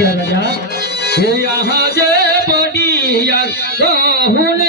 જય હજે પડી યાર કહું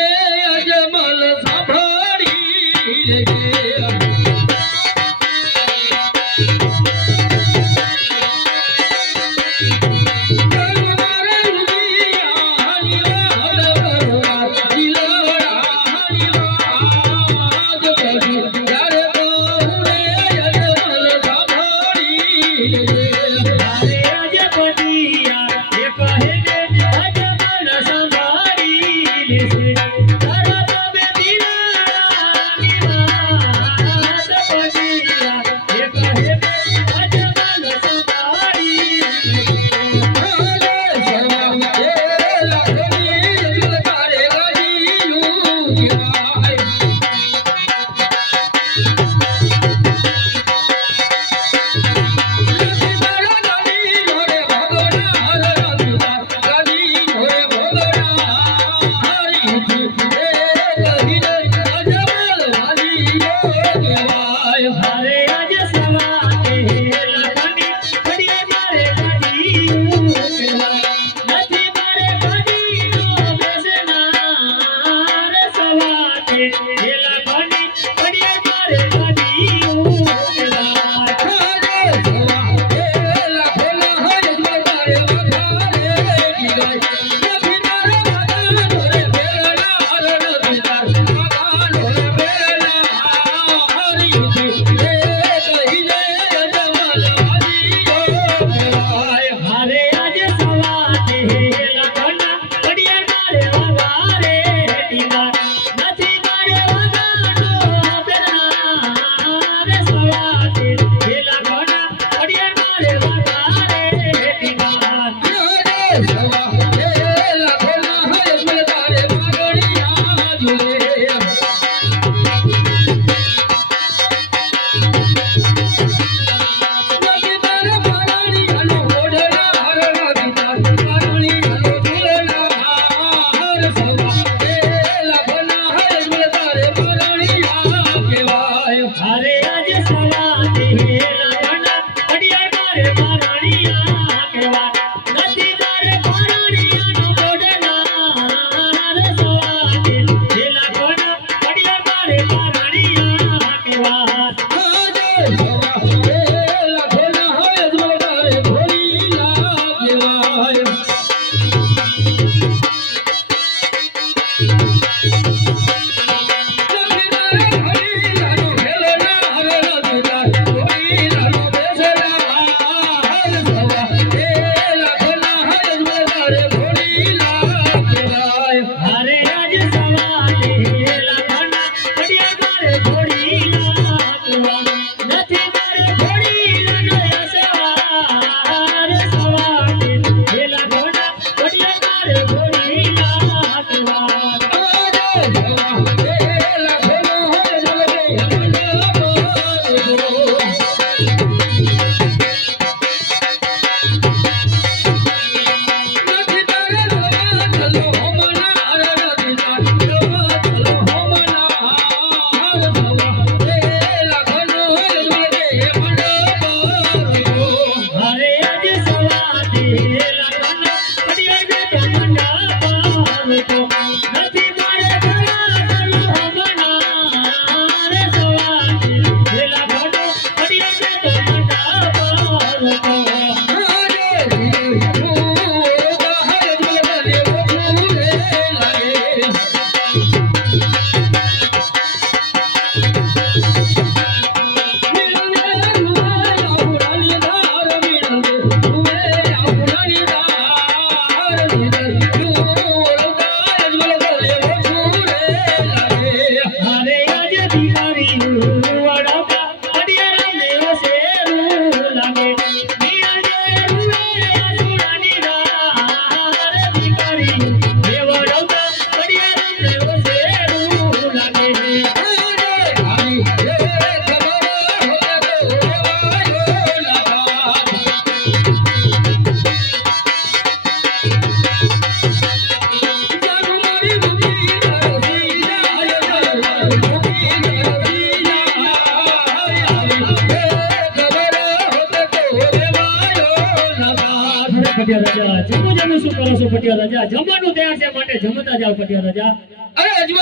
પટિયા રાજા જમો જમો શું કરો છો પટિયા રાજા? જમવાનું તૈયાર છે માટે જમતા જાવ પટિયા રાજા. અરે અજમલ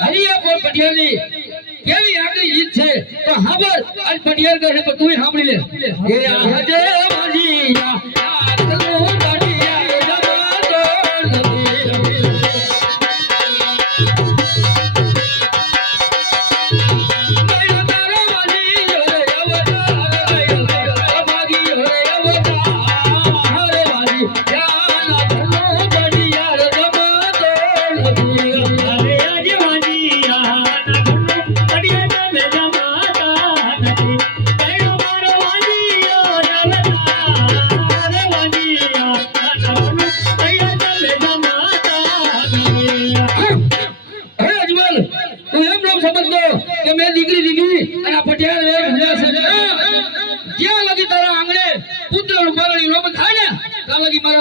હરિયા પર પટિયાની કેવી આગળ જીત છે? તો હાબર આજ પટિયાર કહે પણ તું સાંભળી લે. કે આજે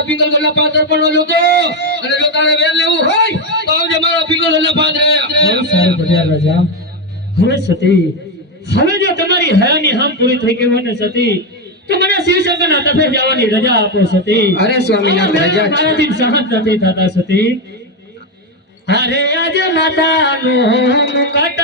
મારા પિંગલ ગલ્લા પાત્ર પણ તો અને જો તારે વેલ લેવું હોય તો આવજે મારા પિંગલ ગલ્લા પાત્રે સારું પટિયા રાજા હવે સતી હવે જો તમારી હયાની હમ પૂરી થઈ ગઈ હોય ને સતી તો મને શિવશંકરના તફે જવાની રજા આપો સતી. અરે સ્વામી રજા છે. મારાથી સહન નથી થતા સતી. અરે આજે માતાનું મુકટ